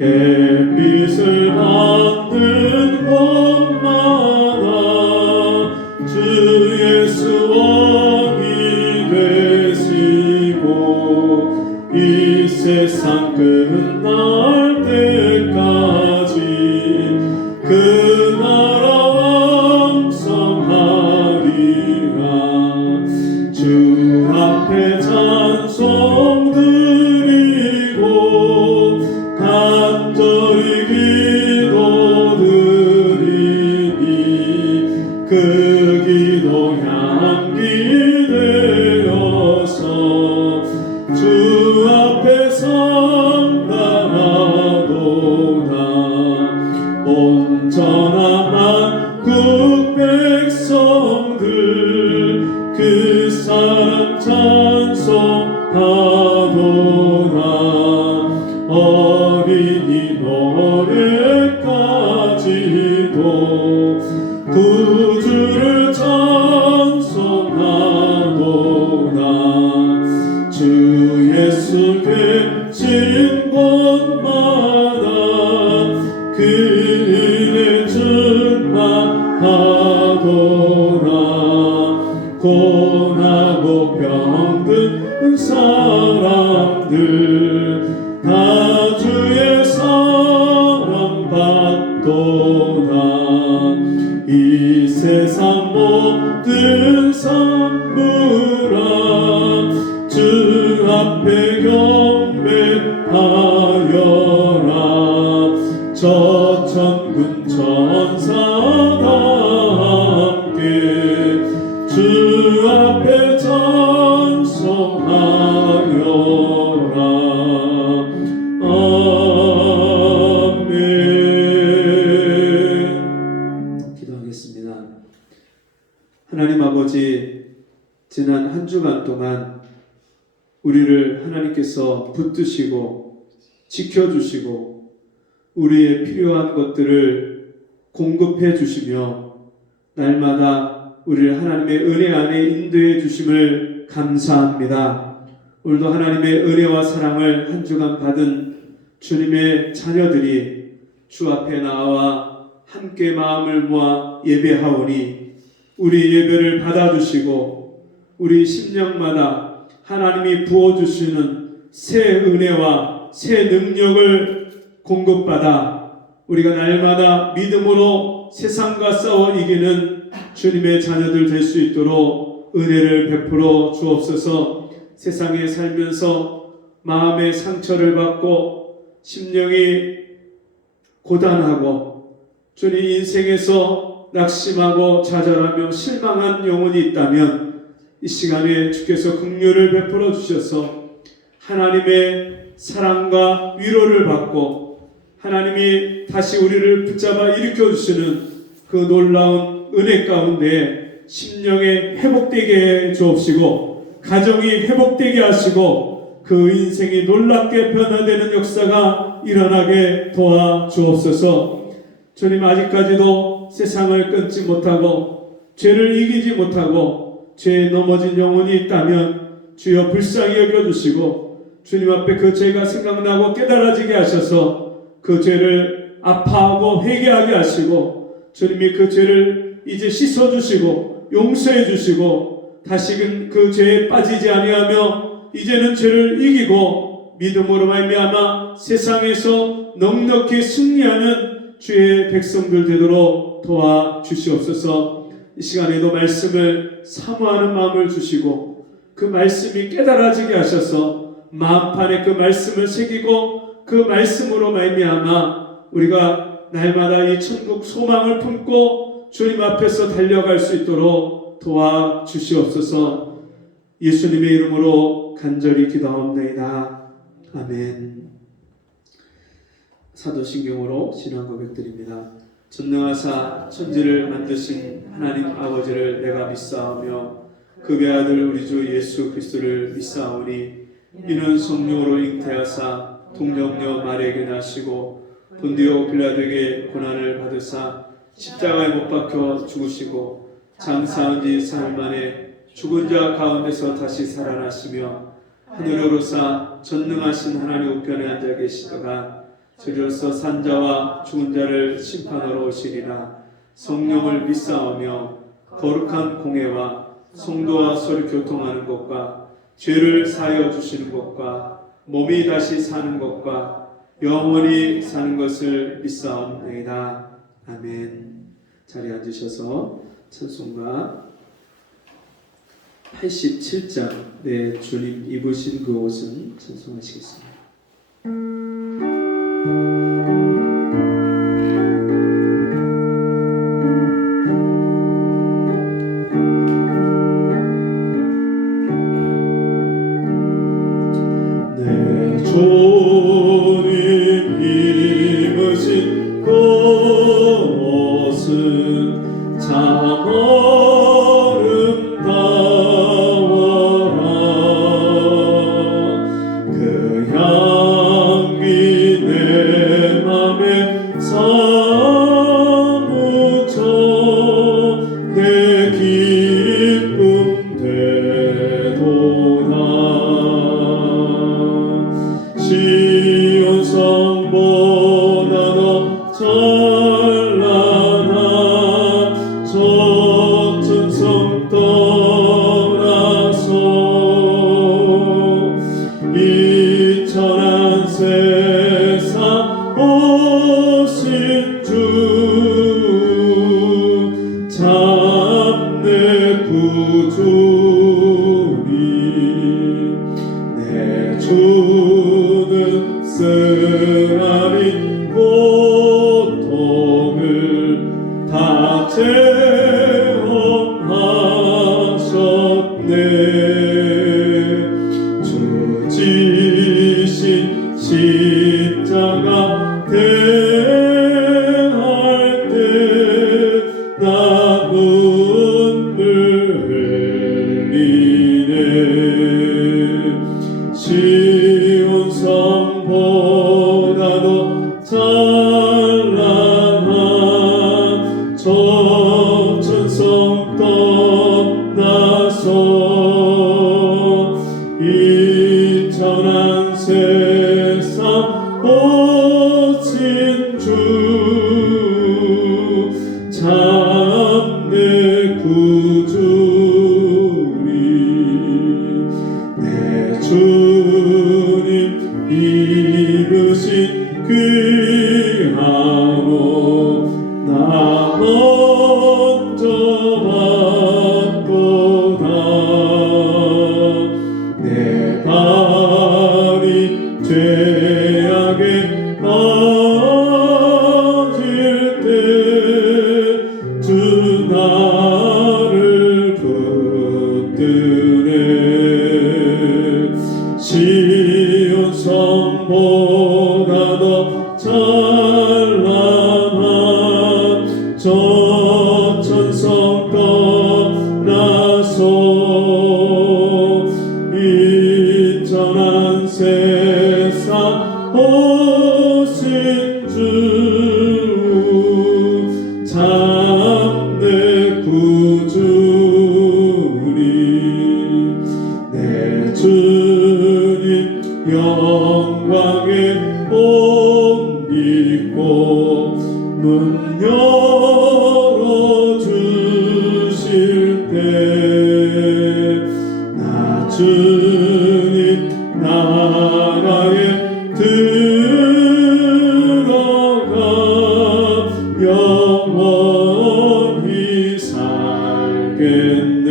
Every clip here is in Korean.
햇빛을 받는 곳마다 주 예수 왕이 되시고 이 세상 끝날 때까지 그 나라 왕성하리라. 주 앞에 찬송 드리고 간절히 기도드리니 그 기도 향기 되어서 주 앞에 상달하도다. 온전한 한국 백성들 그 사랑 찬송하도다. 어린이 노래까지도 구주를 찬송하도다. 주 예수 계신 곳마다 그 은혜 충만하도다. 고나고 병든 사람들 다 주의 사랑 받도다. 이 세상 모든 산물아 주 앞에 경배하여라. 저 천군 천사다 함께 주 앞에 찬송하여라. 아멘. 기도하겠습니다. 하나님 아버지, 지난 한 주간 동안 우리를 하나님께서 붙드시고 지켜주시고 우리의 필요한 것들을 공급해 주시며 날마다 우리를 하나님의 은혜 안에 인도해 주심을 감사합니다. 오늘도 하나님의 은혜와 사랑을 한 주간 받은 주님의 자녀들이 주 앞에 나와 함께 마음을 모아 예배하오니 우리 예배를 받아주시고 우리 심령마다 하나님이 부어주시는 새 은혜와 새 능력을 공급받아 우리가 날마다 믿음으로 세상과 싸워 이기는 주님의 자녀들 될 수 있도록 은혜를 베풀어 주옵소서. 세상에 살면서 마음의 상처를 받고 심령이 고단하고 주님 인생에서 낙심하고 좌절하며 실망한 영혼이 있다면 이 시간에 주께서 긍휼을 베풀어 주셔서 하나님의 사랑과 위로를 받고 하나님이 다시 우리를 붙잡아 일으켜 주시는 그 놀라운 은혜 가운데 심령에 회복되게 해 주옵시고 가정이 회복되게 하시고 그 인생이 놀랍게 변화되는 역사가 일어나게 도와 주옵소서. 주님, 아직까지도 세상을 끊지 못하고 죄를 이기지 못하고 죄에 넘어진 영혼이 있다면 주여 불쌍히 여겨주시고 주님 앞에 그 죄가 생각나고 깨달아지게 하셔서 그 죄를 아파하고 회개하게 하시고 주님이 그 죄를 이제 씻어주시고 용서해 주시고 다시금 그 죄에 빠지지 아니하며 이제는 죄를 이기고 믿음으로 말미암아 세상에서 넉넉히 승리하는 주의 백성들 되도록 도와주시옵소서. 이 시간에도 말씀을 사모하는 마음을 주시고 그 말씀이 깨달아지게 하셔서 마음판에 그 말씀을 새기고 그 말씀으로 말미암아 우리가 날마다 이 천국 소망을 품고 주님 앞에서 달려갈 수 있도록 도와주시옵소서. 예수님의 이름으로 간절히 기도하옵나이다. 아멘. 사도신경으로 신앙 고백드립니다. 전능하사 천지를 만드신 하나님 아버지를 내가 믿사오며 그 외아들 우리 주 예수 그리스도를 믿사오니 이는 성령으로 잉태하사 동정녀 마리아에게 나시고 본디오 빌라도에게 고난을 받으사 십자가에 못 박혀 죽으시고 장사한 지 사흘 만에 죽은 자 가운데서 다시 살아나시며 하늘에 오르사 전능하신 하나님 우편에 앉아 계시다가 저리로서 산자와 죽은 자를 심판하러 오시리라. 성령을 믿사오며 거룩한 공회와 성도와 서로 교통하는 것과 죄를 사하여 주시는 것과 몸이 다시 사는 것과 영원히 사는 것을 믿사옵나이다. 아멘. 자리에 앉으셔서 찬송가 87장 내 주님 입으신 그 옷은 찬송하시겠습니다. 내 주님 입으신 그 옷은 참 그 향기 내 맘에 사무쳐 내 기쁨 되도다. 시온 성보다 더 찬란한 저 천성 떠나서 이 천한 세상 오신 주 참 내 구주니 내 주는 쓰라린 고통을 다 체험하셨네. 주 지신 십자가 대할 때 나 눈물 흘리네. 시온 성보다도 찬란한 저 천성 떠나서 이 천한 세상 오신 주 참 내 구주니 내 주님 입으신 귀한 옷 나 먼저 받고다. 내 발이 죄악에 빠질 때 주 나를 붙드네. 시온 성보다 더 찬란한 저 천성 떠나서 이 천한 세상 오신 주 참 내 구주니 내 주님 영광에 옷 입고 문 열어주실 때 나 주님 나라에 들어가 영원히 살겠네.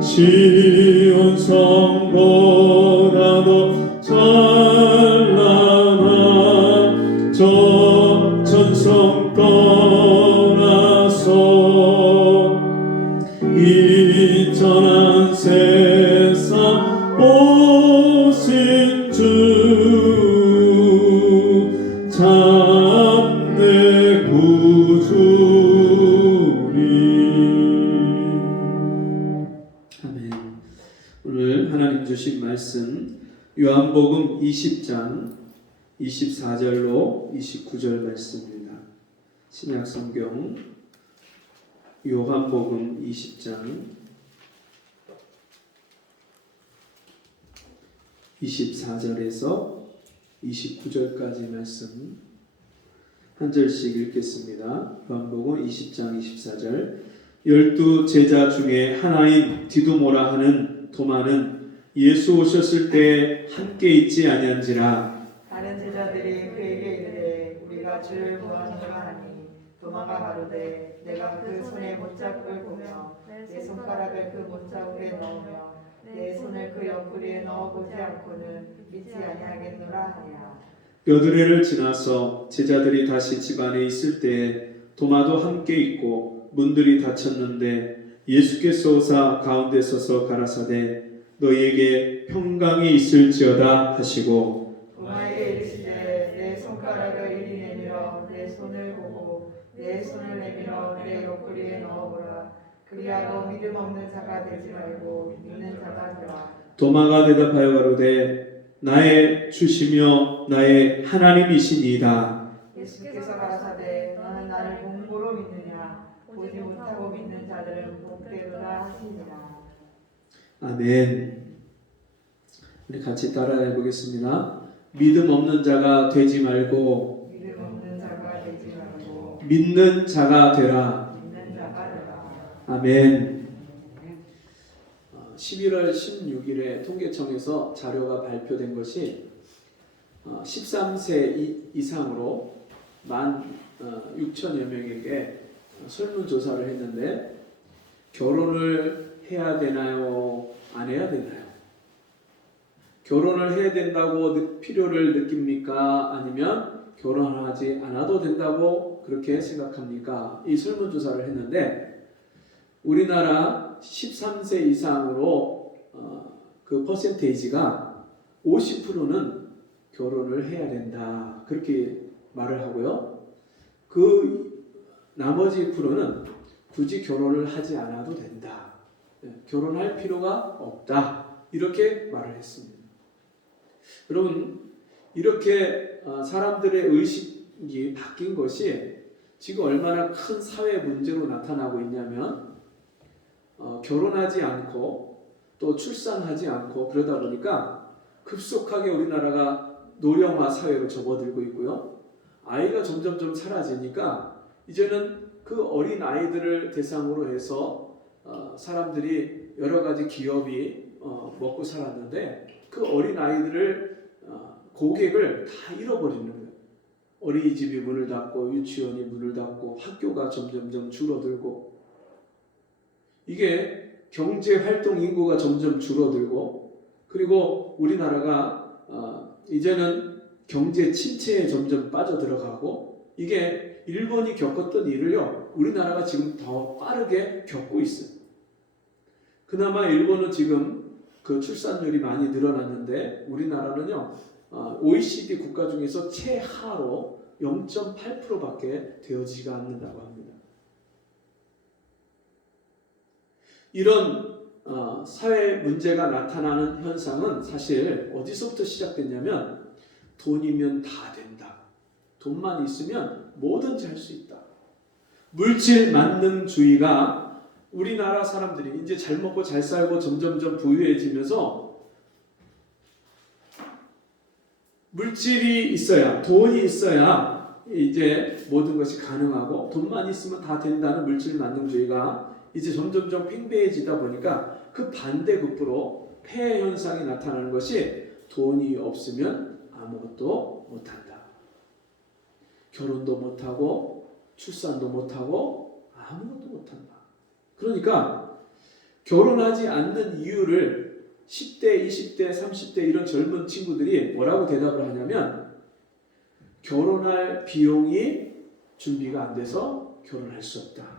시온 성보다도 찬란한 저 천성 떠나서 이 천한 세상 오신 주 참 내 구주니. 아멘. 오늘 하나님 주신 말씀 요한복음 20장 24절로 29절 말씀입니다. 신약성경 요한복음 20장 24절에서 29절까지 말씀 한 절씩 읽겠습니다. 요한복음 20장 24절. 12 제자 중에 하나인 디두모라 하는 도마는 예수 오셨을 때 함께 있지 아니한지라. 다른 제자들이 그에게 이르되 우리가 주를 보았노라 하니 도마가 가로되 내가 그 손에 못자국을 보며 내 손가락을 그 못자국에 넣으며 내 손을 그 옆구리에 넣어보지 않고는 믿지 아니하겠노라 하니라. 여드레를 지나서 제자들이 다시 집 안에 있을 때에 도마도 함께 있고 문들이 닫혔는데 예수께서 오사 가운데 서서 가라사대 너희에게 평강이 있을지어다 하시고 도마에게 이르시되 내 손가락을 이리 내밀어 내 손을 보고 내 손을 내밀어 내 옆구리에 넣어보라. 그리하여 믿음 없는 자가 되지 말고 믿는 자가 되라. 도마가 대답하여 가로되 나의 주시며 나의 하나님이시니이다. 예수께서 가라사대 너는 나를 본고로 믿느냐 보지 못하고 믿는 자들은 복되도다 하시니라. 아멘. 우리 같이 따라해 보겠습니다. 믿음 없는 자가 되지 말고 믿음 없는 자가 되지 말고 믿는 자가 되라. 믿는 자가 되라. 아멘. 11월 16일에 통계청에서 자료가 발표된 것이 13세 이상으로 16,000여 명에게 설문조사를 했는데 결혼을 해야 되나요? 안 해야 되나요? 결혼을 해야 된다고 필요를 느낍니까? 아니면 결혼하지 않아도 된다고 그렇게 생각합니까? 이 설문조사를 했는데 우리나라 13세 이상으로 그 퍼센테이지가 50%는 결혼을 해야 된다 그렇게 말을 하고요. 그 나머지 프로는 굳이 결혼을 하지 않아도 된다. 결혼할 필요가 없다. 이렇게 말을 했습니다. 여러분 이렇게 사람들의 의식이 바뀐 것이 지금 얼마나 큰 사회 문제로 나타나고 있냐면 결혼하지 않고 또 출산하지 않고 그러다 보니까 급속하게 우리나라가 노령화 사회로 접어들고 있고요. 아이가 점점점 사라지니까 이제는 그 어린 아이들을 대상으로 해서 사람들이 여러 가지 기업이 먹고 살았는데 그 어린 아이들을 고객을 다 잃어버리는 거예요. 어린이집이 문을 닫고 유치원이 문을 닫고 학교가 점점점 줄어들고 이게 경제 활동 인구가 점점 줄어들고 그리고 우리나라가 이제는 경제 침체에 점점 빠져들어가고 이게 일본이 겪었던 일을요 우리나라가 지금 더 빠르게 겪고 있어요. 그나마 일본은 지금 그 출산율이 많이 늘어났는데 우리나라는요 OECD 국가 중에서 최하로 0.8%밖에 되어지가 않는다고 합니다. 이런 사회 문제가 나타나는 현상은 사실 어디서부터 시작됐냐면 돈이면 다 된다. 돈만 있으면 뭐든지 할 수 있다. 물질 만능주의가 우리나라 사람들이 이제 잘 먹고 잘 살고 점점점 부유해지면서 물질이 있어야 돈이 있어야 이제 모든 것이 가능하고 돈만 있으면 다 된다는 물질 만능주의가 이제 점점점 팽배해지다 보니까 그 반대급부로 폐해 현상이 나타나는 것이 돈이 없으면 아무것도 못한다. 결혼도 못하고 출산도 못하고 아무것도 못한다. 그러니까 결혼하지 않는 이유를 10대, 20대, 30대 이런 젊은 친구들이 뭐라고 대답을 하냐면 결혼할 비용이 준비가 안 돼서 결혼할 수 없다.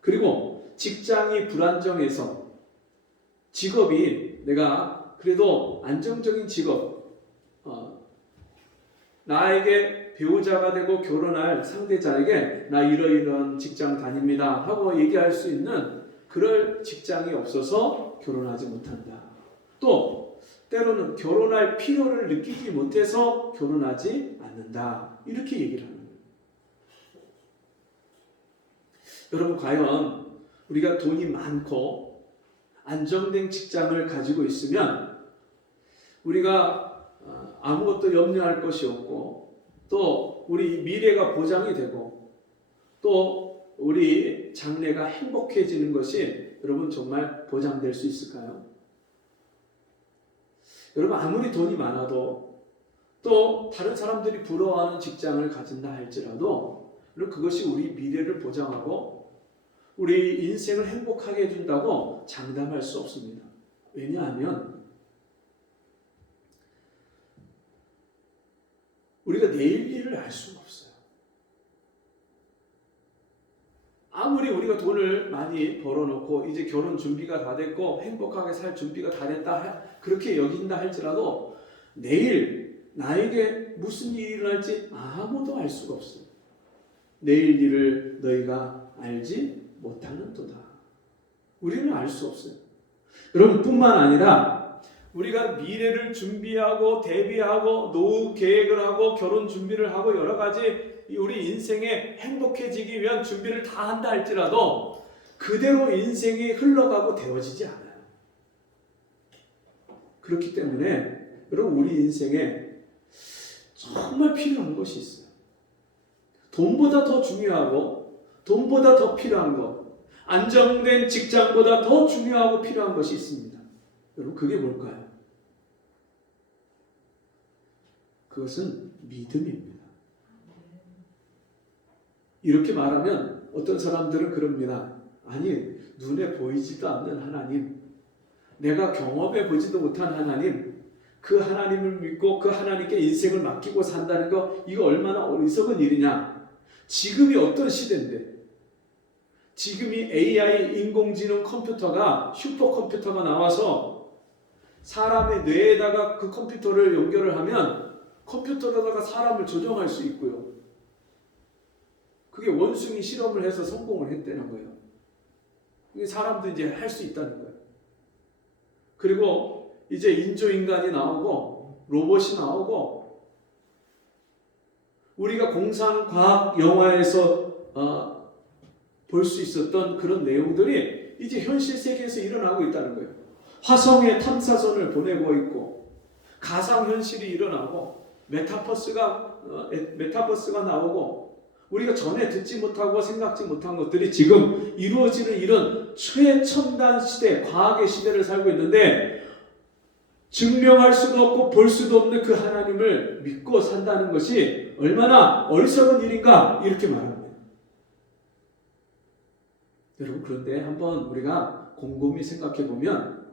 그리고 직장이 불안정해서 직업이 내가 그래도 안정적인 직업 나에게 배우자가 되고 결혼할 상대자에게 나 이러이러한 직장 다닙니다 하고 얘기할 수 있는 그럴 직장이 없어서 결혼하지 못한다. 또 때로는 결혼할 필요를 느끼지 못해서 결혼하지 않는다. 이렇게 얘기를 합니다. 여러분 과연 우리가 돈이 많고 안정된 직장을 가지고 있으면 우리가 아무것도 염려할 것이 없고 또 우리 미래가 보장이 되고 또 우리 장래가 행복해지는 것이 여러분 정말 보장될 수 있을까요? 여러분 아무리 돈이 많아도 또 다른 사람들이 부러워하는 직장을 가진다 할지라도 그것이 우리 미래를 보장하고 우리 인생을 행복하게 해준다고 장담할 수 없습니다. 왜냐하면 우리가 내일 일을 알 수가 없어요. 아무리 우리가 돈을 많이 벌어놓고 이제 결혼 준비가 다 됐고 행복하게 살 준비가 다 됐다 그렇게 여긴다 할지라도 내일 나에게 무슨 일이 일어날지 아무도 알 수가 없어요. 내일 일을 너희가 알지 못하는도다. 우리는 알 수 없어요. 여러분 뿐만 아니라 우리가 미래를 준비하고 대비하고 노후 계획을 하고 결혼 준비를 하고 여러 가지 우리 인생에 행복해지기 위한 준비를 다 한다 할지라도 그대로 인생이 흘러가고 되어지지 않아요. 그렇기 때문에 여러분 우리 인생에 정말 필요한 것이 있어요. 돈보다 더 중요하고 돈보다 더 필요한 것, 안정된 직장보다 더 중요하고 필요한 것이 있습니다. 여러분 그게 뭘까요? 그것은 믿음입니다. 이렇게 말하면 어떤 사람들은 그럽니다. 아니 눈에 보이지도 않는 하나님, 내가 경험해 보지도 못한 하나님, 그 하나님을 믿고 그 하나님께 인생을 맡기고 산다는 거 이거 얼마나 어리석은 일이냐. 지금이 어떤 시대인데 지금이 AI 인공지능 컴퓨터가 슈퍼컴퓨터가 나와서 사람의 뇌에다가 그 컴퓨터를 연결을 하면 컴퓨터로다가 사람을 조종할 수 있고요. 그게 원숭이 실험을 해서 성공을 했다는 거예요. 이게 사람도 이제 할 수 있다는 거예요. 그리고 이제 인조인간이 나오고 로봇이 나오고 우리가 공상과학 영화에서 볼 수 있었던 그런 내용들이 이제 현실 세계에서 일어나고 있다는 거예요. 화성에 탐사선을 보내고 있고 가상현실이 일어나고 메타버스가 나오고 우리가 전에 듣지 못하고 생각지 못한 것들이 지금 이루어지는 이런 최첨단 시대, 과학의 시대를 살고 있는데 증명할 수도 없고 볼 수도 없는 그 하나님을 믿고 산다는 것이 얼마나 어리석은 일인가 이렇게 말합니다. 여러분 그런데 한번 우리가 곰곰이 생각해 보면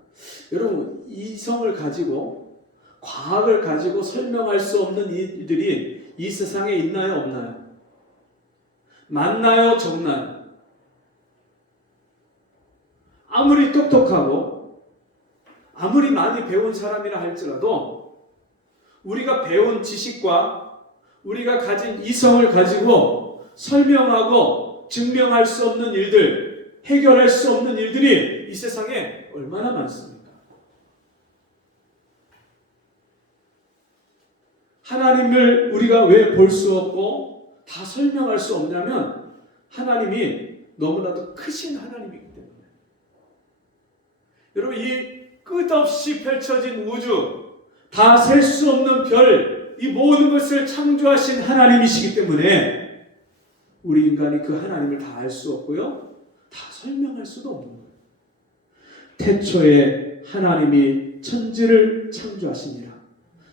여러분 이성을 가지고 과학을 가지고 설명할 수 없는 일들이 이 세상에 있나요 없나요? 많나요 적나요? 아무리 똑똑하고 아무리 많이 배운 사람이라 할지라도 우리가 배운 지식과 우리가 가진 이성을 가지고 설명하고 증명할 수 없는 일들, 해결할 수 없는 일들이 이 세상에 얼마나 많습니까? 하나님을 우리가 왜 볼 수 없고 다 설명할 수 없냐면 하나님이 너무나도 크신 하나님이기 때문에. 여러분 이 끝없이 펼쳐진 우주, 다 셀 수 없는 별, 이 모든 것을 창조하신 하나님이시기 때문에 우리 인간이 그 하나님을 다 알 수 없고요, 다 설명할 수도 없는 거예요. 태초에 하나님이 천지를 창조하시니라.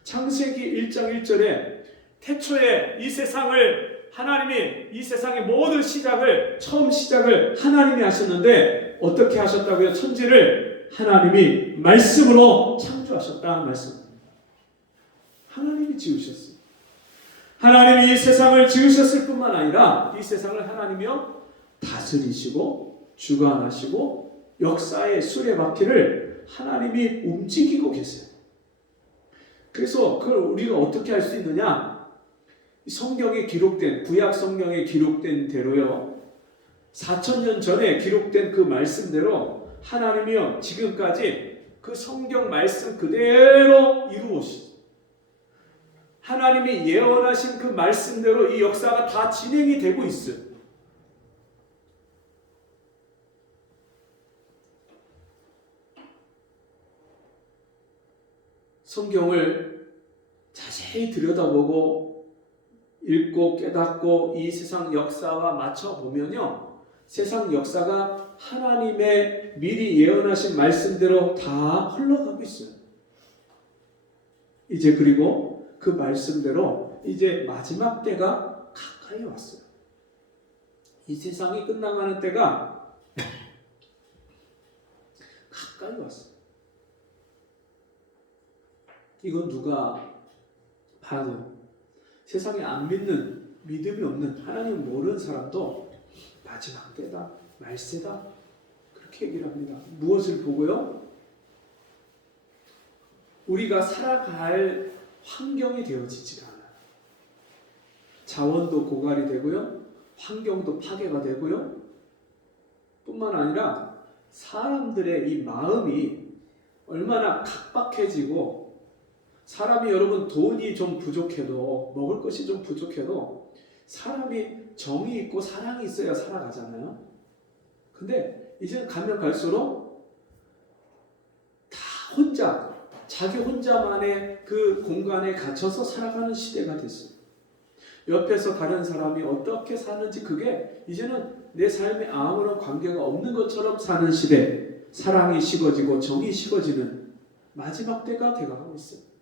창세기 1장 1절에 태초에 이 세상을 하나님이 이 세상의 모든 시작을 처음 시작을 하나님이 하셨는데 어떻게 하셨다고요? 천지를 하나님이 말씀으로 창조하셨다는 말씀. 하나님이 지으셨어요. 하나님이 이 세상을 지으셨을 뿐만 아니라 이 세상을 하나님이요 다스리시고 주관하시고 역사의 수레바퀴를 하나님이 움직이고 계세요. 그래서 그걸 우리가 어떻게 할 수 있느냐? 성경에 기록된 구약 성경에 기록된 대로요. 4,000년 전에 기록된 그 말씀대로 하나님이요 지금까지 그 성경 말씀 그대로 이루어오시죠. 하나님이 예언하신 그 말씀대로 이 역사가 다 진행이 되고 있어요. 성경을 자세히 들여다보고 읽고 깨닫고 이 세상 역사와 맞춰보면요, 세상 역사가 하나님의 미리 예언하신 말씀대로 다 흘러가고 있어요. 이제 그리고 그 말씀대로 이제 마지막 때가 가까이 왔어요. 이 세상이 끝나가는 때가 가까이 왔어요. 이건 누가 봐도 세상에 안 믿는, 믿음이 없는, 하나님 모르는 사람도 마지막 때다, 말세다, 그렇게 얘기를 합니다. 무엇을 보고요? 우리가 살아갈 환경이 되어지지 않아요. 자원도 고갈이 되고요, 환경도 파괴가 되고요, 뿐만 아니라 사람들의 이 마음이 얼마나 각박해지고, 사람이 여러분 돈이 좀 부족해도, 먹을 것이 좀 부족해도 사람이 정이 있고 사랑이 있어야 살아가잖아요. 근데 이제 가면 갈수록 다 혼자, 자기 혼자만의 그 공간에 갇혀서 살아가는 시대가 됐어요. 옆에서 다른 사람이 어떻게 사는지 그게 이제는 내 삶에 아무런 관계가 없는 것처럼 사는 시대, 사랑이 식어지고 정이 식어지는 마지막 때가 돼가고 있어요.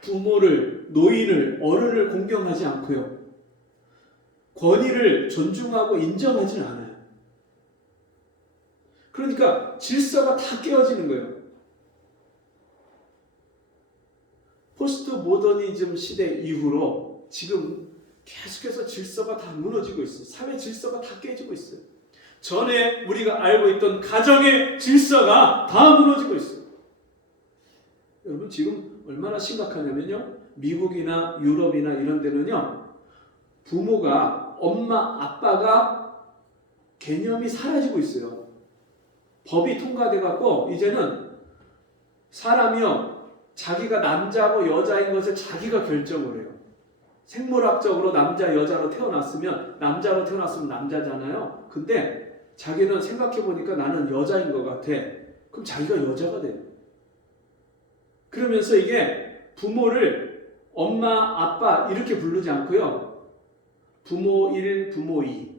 부모를, 노인을, 어른을 공경하지 않고요, 권위를 존중하고 인정하지 않아요. 그러니까 질서가 다 깨어지는 거예요. 포스트 모더니즘 시대 이후로 지금 계속해서 질서가 다 무너지고 있어요. 사회 질서가 다 깨지고 있어요. 전에 우리가 알고 있던 가정의 질서가 다 무너지고 있어요. 여러분 지금 얼마나 심각하냐면요, 미국이나 유럽이나 이런 데는요, 부모가, 엄마, 아빠가 개념이 사라지고 있어요. 법이 통과돼 갖고 이제는 사람이요, 자기가 남자고 여자인 것을 자기가 결정을 해요. 생물학적으로 남자, 여자로 태어났으면 남자잖아요. 근데 자기는 생각해보니까 나는 여자인 것 같아. 그럼 자기가 여자가 돼요. 그러면서 이게 부모를 엄마, 아빠 이렇게 부르지 않고요, 부모 1, 부모 2.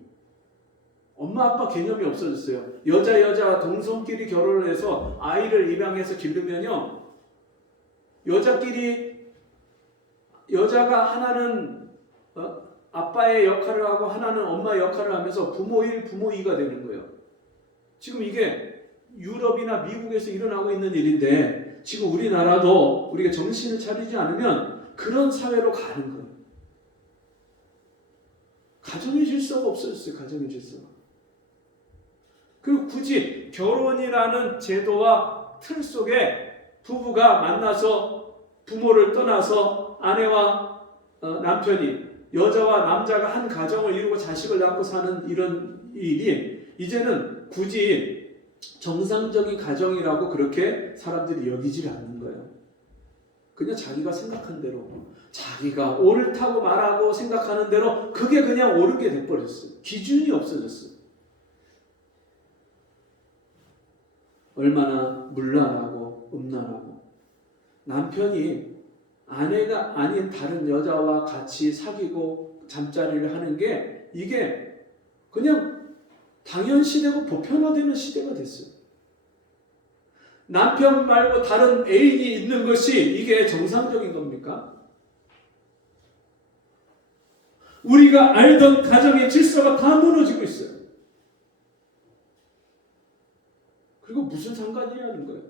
엄마, 아빠 개념이 없어졌어요. 여자 동성끼리 결혼을 해서 아이를 입양해서 기르면요, 여자가 하나는 아빠의 역할을 하고 하나는 엄마의 역할을 하면서 부모 1, 부모 2가 되는 거예요. 지금 이게 유럽이나 미국에서 일어나고 있는 일인데, 지금 우리나라도 우리가 정신을 차리지 않으면 그런 사회로 가는 거예요. 가정의 질서가 없어졌어요. 가정의 질서가. 그리고 굳이 결혼이라는 제도와 틀 속에 부부가 만나서 부모를 떠나서 아내와 남편이, 여자와 남자가 한 가정을 이루고 자식을 낳고 사는 이런 일이 이제는 굳이 정상적인 가정이라고 그렇게 사람들이 여기질 않는 거예요. 그냥 자기가 생각한 대로, 자기가 옳다고 말하고 생각하는 대로 그게 그냥 옳은 게 돼버렸어요. 기준이 없어졌어요. 얼마나 문란하고 음란하고, 남편이 아내가 아닌 다른 여자와 같이 사귀고 잠자리를 하는 게 이게 그냥 당연시되고 보편화되는 시대가 됐어요. 남편 말고 다른 애인이 있는 것이 이게 정상적인 겁니까? 우리가 알던 가정의 질서가 다 무너지고 있어요. 그리고 무슨 상관이냐는 거예요.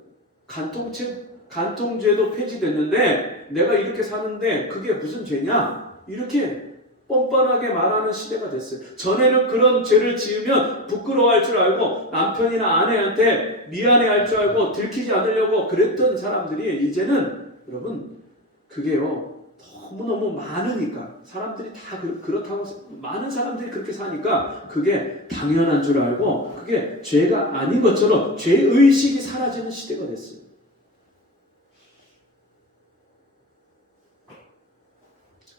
간통죄도 폐지됐는데 내가 이렇게 사는데 그게 무슨 죄냐? 이렇게 뻔뻔하게 말하는 시대가 됐어요. 전에는 그런 죄를 지으면 부끄러워할 줄 알고 남편이나 아내한테 미안해할 줄 알고 들키지 않으려고 그랬던 사람들이 이제는, 여러분, 그게요, 너무너무 많으니까, 사람들이 다 그렇다고, 많은 사람들이 그렇게 사니까 그게 당연한 줄 알고 그게 죄가 아닌 것처럼 죄의식이 사라지는 시대가 됐어요.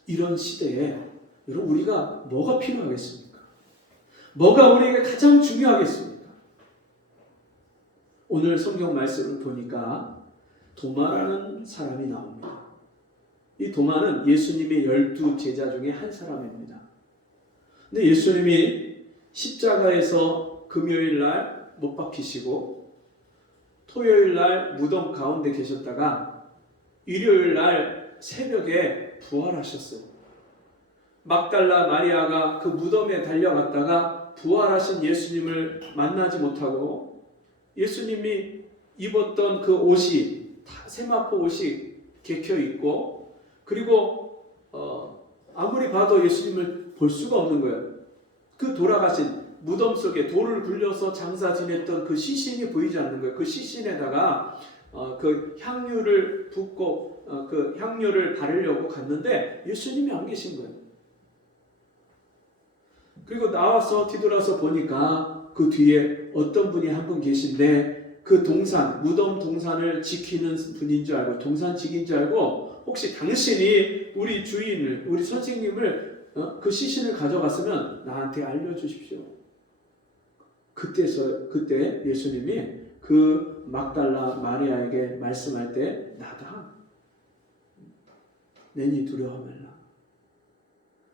이런 시대에 여러분, 우리가 뭐가 필요하겠습니까? 뭐가 우리에게 가장 중요하겠습니까? 오늘 성경 말씀을 보니까 도마라는 사람이 나옵니다. 이 도마는 예수님의 12 제자 중에 한 사람입니다. 근데 예수님이 십자가에서 금요일 날 못 박히시고 토요일 날 무덤 가운데 계셨다가 일요일 날 새벽에 부활하셨어요. 막달라 마리아가 그 무덤에 달려갔다가 부활하신 예수님을 만나지 못하고 예수님이 입었던 그 옷이 세마포 옷이 개켜 있고 그리고 아무리 봐도 예수님을 볼 수가 없는 거예요. 그 돌아가신 무덤 속에 돌을 굴려서 장사 지냈던 그 시신이 보이지 않는 거예요. 그 시신에다가 그 향유를 붓고 그 향유를 바르려고 갔는데 예수님이 안 계신 거예요. 그리고 나와서 뒤돌아서 보니까 그 뒤에 어떤 분이 한 분 계신데 그 동산, 무덤 동산을 지키는 분인 줄 알고 동산직인 줄 알고 혹시 당신이 우리 주인을, 우리 선생님을 그 시신을 가져갔으면 나한테 알려주십시오. 그때 예수님이 그 막달라 마리아에게 말씀할 때 나다. 내니 두려워 말라.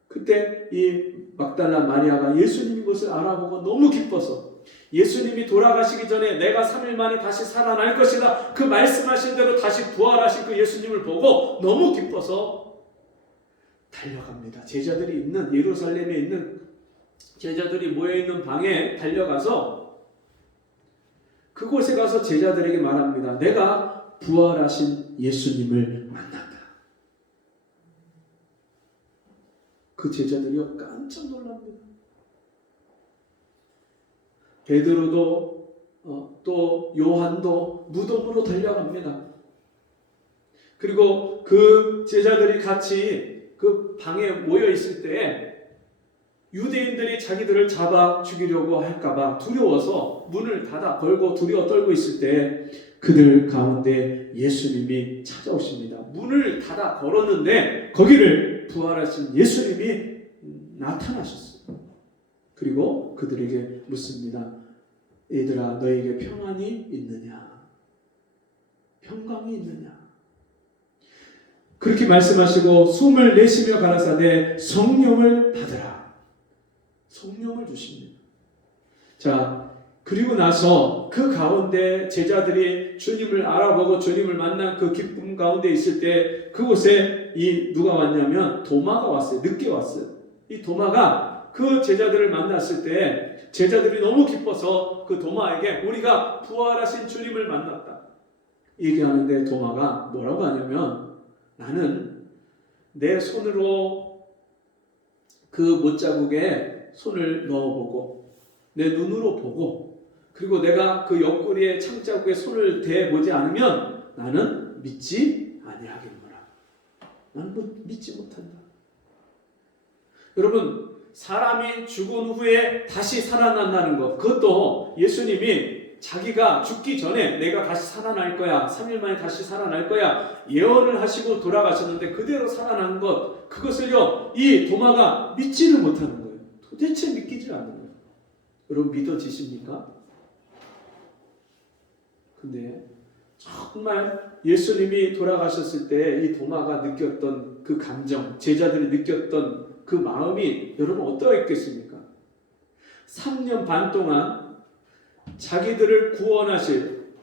그때 이 막달라 마리아가 예수님이 것을 알아보고 너무 기뻐서 예수님이 돌아가시기 전에 내가 3일 만에 다시 살아날 것이다. 그 말씀하신 대로 다시 부활하신 그 예수님을 보고 너무 기뻐서 달려갑니다. 제자들이 있는 예루살렘에 있는 제자들이 모여있는 방에 달려가서 그곳에 가서 제자들에게 말합니다. 내가 부활하신 예수님을 만났다. 그 제자들이요 깜짝 놀랍니다. 베드로도 또 요한도 무덤으로 달려갑니다. 그리고 그 제자들이 같이 그 방에 모여 있을 때 유대인들이 자기들을 잡아 죽이려고 할까봐 두려워서 문을 닫아 걸고 두려워 떨고 있을 때 그들 가운데 예수님이 찾아오십니다. 문을 닫아 걸었는데 거기를 부활하신 예수님이 나타나셨어요. 그리고 그들에게 묻습니다. 얘들아 너에게 평안이 있느냐? 평강이 있느냐? 그렇게 말씀하시고 숨을 내쉬며 가라사대 성령을 받으라. 성령을 주십니다. 자, 그리고 나서 그 가운데 제자들이 주님을 알아보고 주님을 만난 그 기쁨 가운데 있을 때 그곳에 누가 왔냐면 도마가 왔어요. 늦게 왔어요. 이 도마가 그 제자들을 만났을 때 제자들이 너무 기뻐서 그 도마에게 우리가 부활하신 주님을 만났다 얘기하는데 도마가 뭐라고 하냐면 나는 내 손으로 그 못자국에 손을 넣어보고 내 눈으로 보고 그리고 내가 그 옆구리에 창자국에 손을 대보지 않으면 나는 믿지 아니하겠노라. 나는 믿지 못한다. 여러분 사람이 죽은 후에 다시 살아난다는 것 그것도 예수님이 자기가 죽기 전에 내가 다시 살아날 거야 3일 만에 다시 살아날 거야 예언을 하시고 돌아가셨는데 그대로 살아난 것 그것을요 이 도마가 믿지를 못하는 거예요. 도대체 믿기지 않는 거예요. 여러분 믿어지십니까? 근데 정말 예수님이 돌아가셨을 때 이 도마가 느꼈던 그 감정 제자들이 느꼈던 그 마음이 여러분 어떠했겠습니까? 3년 반 동안 자기들을 구원하실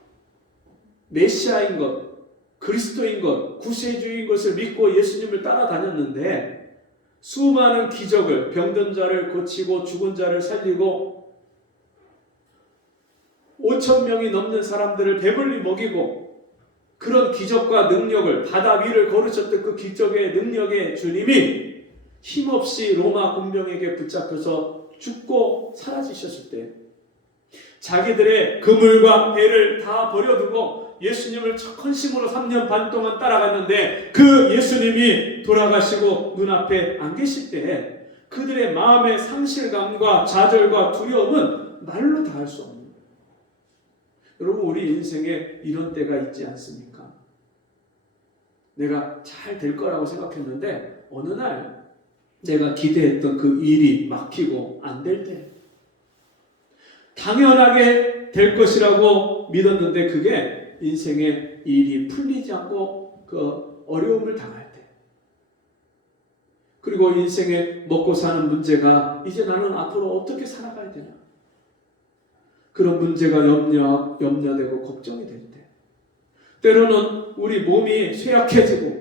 메시아인 것 그리스도인 것 구세주인 것을 믿고 예수님을 따라다녔는데 수많은 기적을 병든 자를 고치고 죽은 자를 살리고 5,000명이 넘는 사람들을 배불리 먹이고 그런 기적과 능력을 바다 위를 걸으셨던 그 기적의 능력의 주님이 힘없이 로마 군병에게 붙잡혀서 죽고 사라지셨을 때 자기들의 그물과 배를 다 버려두고 예수님을 헌심으로 3년 반 동안 따라갔는데 그 예수님이 돌아가시고 눈앞에 안 계실 때 그들의 마음의 상실감과 좌절과 두려움은 말로 다 할 수 없는 거예요. 여러분 우리 인생에 이런 때가 있지 않습니까? 내가 잘 될 거라고 생각했는데 어느 날 내가 기대했던 그 일이 막히고 안 될 때 당연하게 될 것이라고 믿었는데 그게 인생의 일이 풀리지 않고 그 어려움을 당할 때 그리고 인생에 먹고 사는 문제가 이제 나는 앞으로 어떻게 살아가야 되나? 그런 문제가 염려되고 걱정이 될 때, 때로는 우리 몸이 쇠약해지고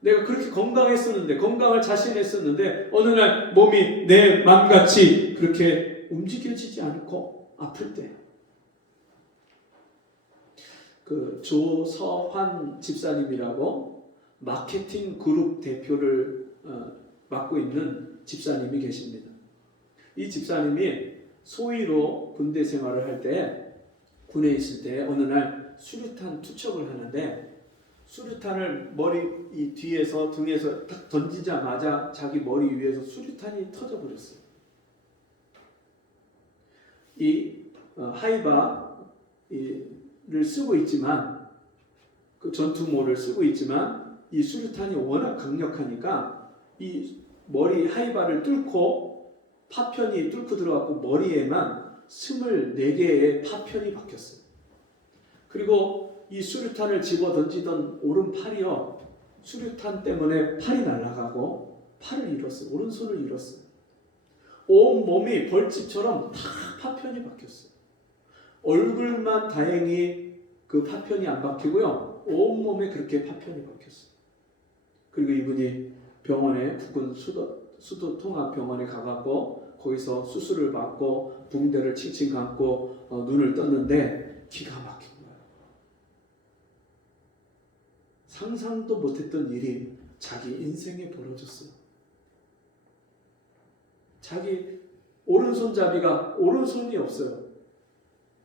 내가 그렇게 건강했었는데, 건강을 자신했었는데 어느 날 몸이 내 맘같이 그렇게 움직여지지 않고 아플 때, 그 조서환 집사님이라고 마케팅 그룹 대표를 맡고 있는 집사님이 계십니다. 이 집사님이 소위로 군대 생활을 할 때, 군에 있을 때 어느 날 수류탄 투척을 하는데, 수류탄을 머리 이 뒤에서 등에서 딱 던지자마자 자기 머리 위에서 수류탄이 터져버렸어요. 이 하이바를 쓰고 있지만, 그 전투모를 쓰고 있지만 이 수류탄이 워낙 강력하니까 이 머리 하이바를 뚫고 파편이 뚫고 들어갔고 머리에만 24개의 파편이 박혔어요. 그리고 이 수류탄을 집어 던지던 오른팔이요, 수류탄 때문에 팔이 날아가고 팔을 잃었어요. 오른손을 잃었어요. 온 몸이 벌집처럼 다 파편이 박혔어요. 얼굴만 다행히 그 파편이 안 박히고요, 온 몸에 그렇게 파편이 박혔어요. 그리고 이분이 병원에, 국군 수도 통합병원에 가갖고 거기서 수술을 받고 붕대를 칭칭 감고 눈을 떴는데 기가 막힌 거예요. 상상도 못했던 일이 자기 인생에 벌어졌어요. 자기 오른손잡이가 오른손이 없어요.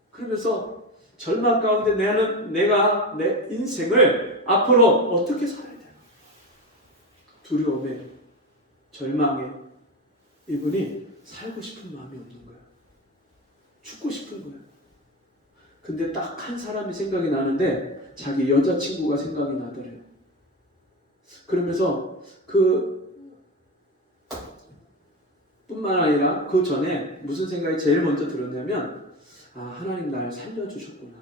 그러면서 절망 가운데 내가 내 인생을 앞으로 어떻게 살아야 되나? 두려움에, 절망에 이분이 살고 싶은 마음이 없는 거예요. 죽고 싶은 거예요. 근데 딱 한 사람이 생각이 나는데 자기 여자친구가 생각이 나더래요. 그러면서 뿐만 아니라 그 전에 무슨 생각이 제일 먼저 들었냐면, 하나님 날 살려주셨구나.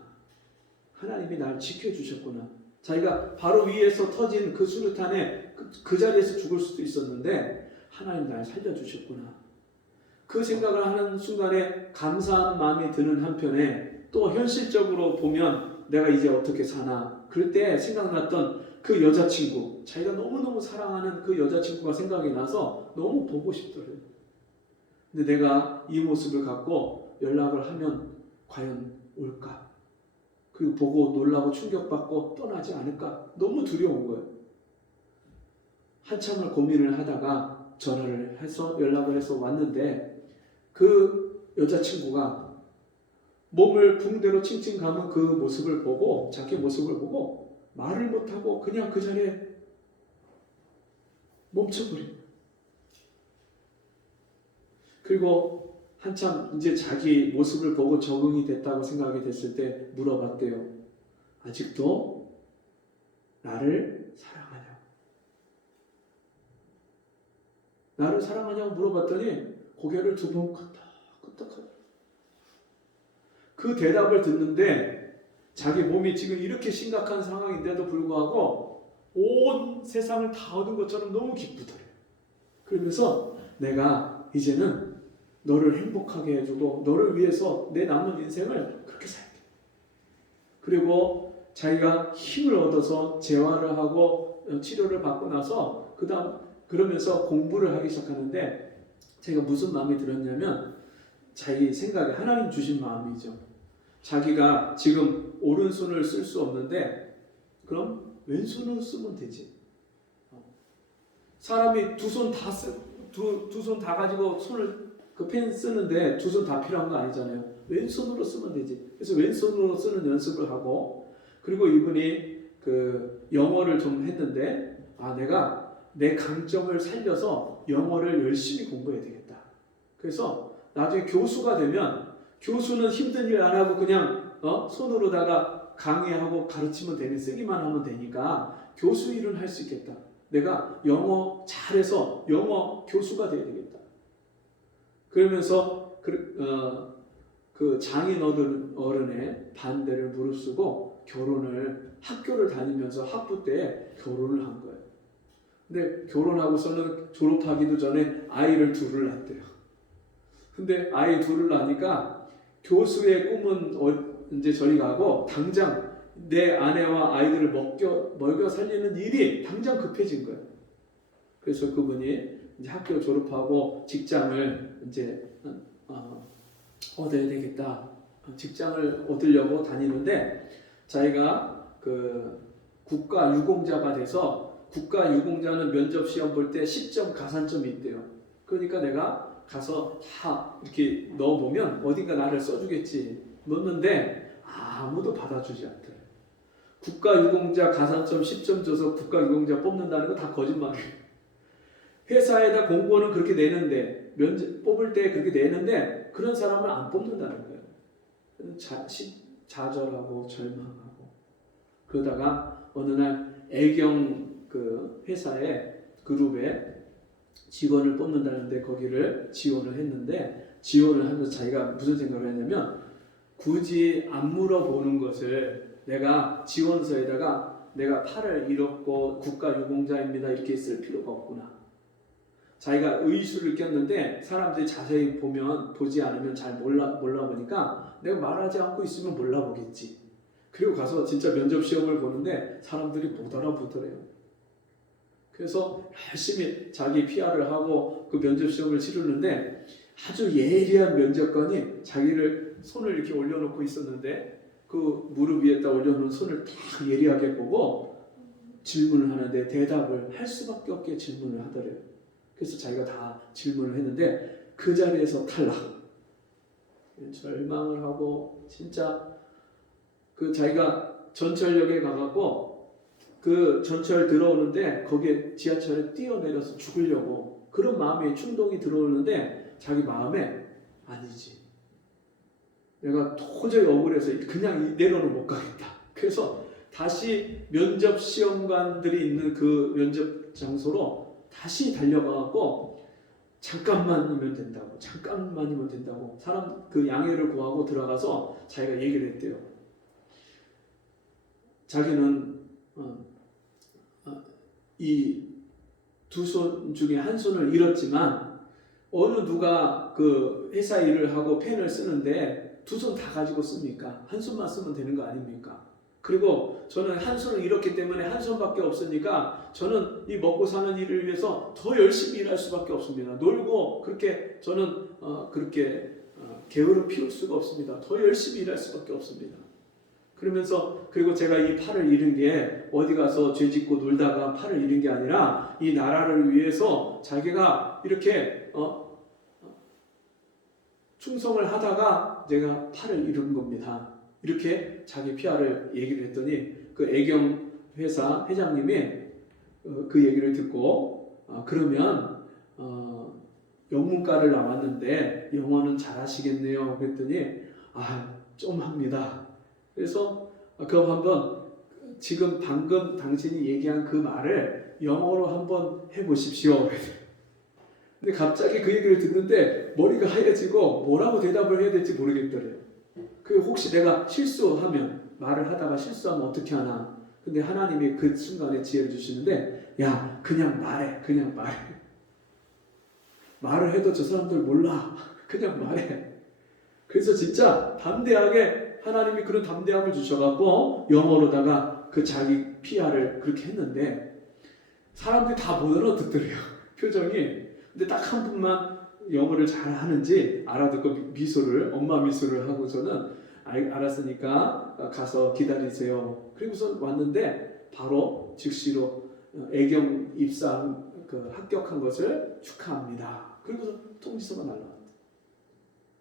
하나님이 날 지켜주셨구나. 자기가 바로 위에서 터진 그 수류탄에 그 자리에서 죽을 수도 있었는데 하나님 날 살려주셨구나. 그 생각을 하는 순간에 감사한 마음이 드는 한편에 또 현실적으로 보면 내가 이제 어떻게 사나, 그럴 때 생각났던 그 여자친구, 자기가 너무너무 사랑하는 그 여자친구가 생각이 나서 너무 보고 싶더래요. 근데 내가 이 모습을 갖고 연락을 하면 과연 올까? 그리고 보고 놀라고 충격받고 떠나지 않을까? 너무 두려운 거예요. 한참을 고민을 하다가 전화를 해서 연락을 해서 왔는데 그 여자친구가 몸을 붕대로 칭칭 감은 그 모습을 보고, 자기 모습을 보고 말을 못하고 그냥 그 자리에 멈춰버린 거예요. 그리고 한참 이제 자기 모습을 보고 적응이 됐다고 생각이 됐을 때 물어봤대요. 아직도 나를 사랑하냐고. 나를 사랑하냐고 물어봤더니 고개를 두 번 끄덕끄덕하더라고요. 그 대답을 듣는데 자기 몸이 지금 이렇게 심각한 상황인데도 불구하고 온 세상을 다 얻은 것처럼 너무 기쁘더래요. 그러면서 내가 이제는 너를 행복하게 해주고 너를 위해서 내 남은 인생을 그렇게 살게. 그리고 자기가 힘을 얻어서 재활을 하고 치료를 받고 나서 그러면서 공부를 하기 시작하는데, 제가 무슨 마음이 들었냐면 자기 생각에 하나님 주신 마음이죠. 자기가 지금 오른손을 쓸 수 없는데 그럼 왼손으로 쓰면 되지. 사람이 두 손 다 가지고 손을 그 펜 쓰는데 두 손 다 필요한 거 아니잖아요. 왼손으로 쓰면 되지. 그래서 왼손으로 쓰는 연습을 하고, 그리고 이분이 그 영어를 좀 했는데 내가 내 강점을 살려서 영어를 열심히 공부해야 되겠다. 그래서 나중에 교수가 되면, 교수는 힘든 일 안 하고 그냥 손으로다가 강의하고 가르치면 되는, 쓰기만 하면 되니까 교수 일은 할 수 있겠다. 내가 영어 잘해서 영어 교수가 돼야 되겠다. 그러면서 그 장인 어른의 반대를 무릅쓰고 학교를 다니면서 학부 때 결혼을 한 거예요. 근데 결혼하고서는 졸업하기도 전에 아이를 둘을 낳았대요. 근데 아이 둘을 낳으니까 교수의 꿈은 이제 저리 가고 당장 내 아내와 아이들을 먹여 살리는 일이 당장 급해진 거예요. 그래서 그분이 이제 학교 졸업하고 직장을 이제 얻어야 되겠다. 직장을 얻으려고 다니는데 자기가 그 국가 유공자가 돼서 국가 유공자는 면접 시험 볼 때 10점 가산점이 있대요. 그러니까 내가 가서 다 이렇게 넣어보면 어딘가 나를 써주겠지. 넣었는데 아무도 받아주지 않더래요. 국가 유공자 가산점 10점 줘서 국가 유공자 뽑는다는 거 다 거짓말이에요. 회사에다 공고는 그렇게 내는데 면접 뽑을 때 그렇게 내는데 그런 사람을 안 뽑는다는 거예요. 좌절하고 절망하고 그러다가 어느 날 애경 그 회사에 그룹에 직원을 뽑는다는데 거기를 지원을 했는데 지원을 하면서 자기가 무슨 생각을 했냐면 굳이 안 물어보는 것을 내가 지원서에다가 내가 팔을 잃었고 국가 유공자입니다 이렇게 쓸 필요가 없구나. 자기가 의수를 꼈는데 사람들이 자세히 보지 않으면 잘 몰라 보니까 내가 말하지 않고 있으면 몰라 보겠지. 그리고 가서 진짜 면접 시험을 보는데 사람들이 못 알아보더래요. 그래서 열심히 자기 PR을 하고 그 면접 시험을 치르는데 아주 예리한 면접관이 자기를 손을 이렇게 올려놓고 있었는데 그 무릎 위에다 올려놓은 손을 딱 예리하게 보고 질문을 하는데 대답을 할 수밖에 없게 질문을 하더래요. 그래서 자기가 다 질문을 했는데 그 자리에서 탈락. 절망을 하고 진짜 그 자기가 전철역에 가갖고 그 전철 들어오는데 거기에 지하철에 뛰어내려서 죽으려고 그런 마음의 충동이 들어오는데 자기 마음에 아니지. 내가 도저히 억울해서 그냥 내려는 못 가겠다. 그래서 다시 면접 시험관들이 있는 그 면접 장소로 다시 달려가고 잠깐만이면 된다고 사람 그 양해를 구하고 들어가서 자기가 얘기를 했대요. 자기는 이 두 손 중에 한 손을 잃었지만 어느 누가 그 회사 일을 하고 펜을 쓰는데 두 손 다 가지고 씁니까? 한 손만 쓰면 되는 거 아닙니까? 그리고 저는 한 손을 잃었기 때문에 한 손밖에 없으니까 저는 이 먹고 사는 일을 위해서 더 열심히 일할 수밖에 없습니다. 놀고 그렇게 저는 그렇게 게으름 피울 수가 없습니다. 더 열심히 일할 수밖에 없습니다. 그러면서 그리고 제가 이 팔을 잃은 게 어디 가서 죄 짓고 놀다가 팔을 잃은 게 아니라 이 나라를 위해서 자기가 이렇게 충성을 하다가 제가 팔을 잃은 겁니다. 이렇게 자기 PR을 얘기를 했더니 그 애경 회사 회장님이 그 얘기를 듣고 그러면 영문과를 나왔는데 영어는 잘하시겠네요. 그랬더니 좀 합니다. 그래서 그럼 한번 지금 방금 당신이 얘기한 그 말을 영어로 한번 해보십시오. 근데 갑자기 그 얘기를 듣는데 머리가 하얘지고 뭐라고 대답을 해야 될지 모르겠더래요. 그 혹시 내가 실수하면 말을 하다가 실수하면 어떻게 하나. 근데 하나님이 그 순간에 지혜를 주시는데 야 그냥 말해. 말을 해도 저 사람들 몰라. 그냥 말해. 그래서 진짜 담대하게 하나님이 그런 담대함을 주셔갖고 영어로다가 그 자기 PR을 그렇게 했는데 사람들이 다 못 알아듣더래요. 표정이. 근데 딱 한 분만 영어를 잘 하는지 알아듣고 엄마 미소를 하고서는 알았으니까 가서 기다리세요. 그리고서 왔는데 바로 즉시로 애경 입사 합격한 것을 축하합니다. 그리고서 통지서가 날라왔대.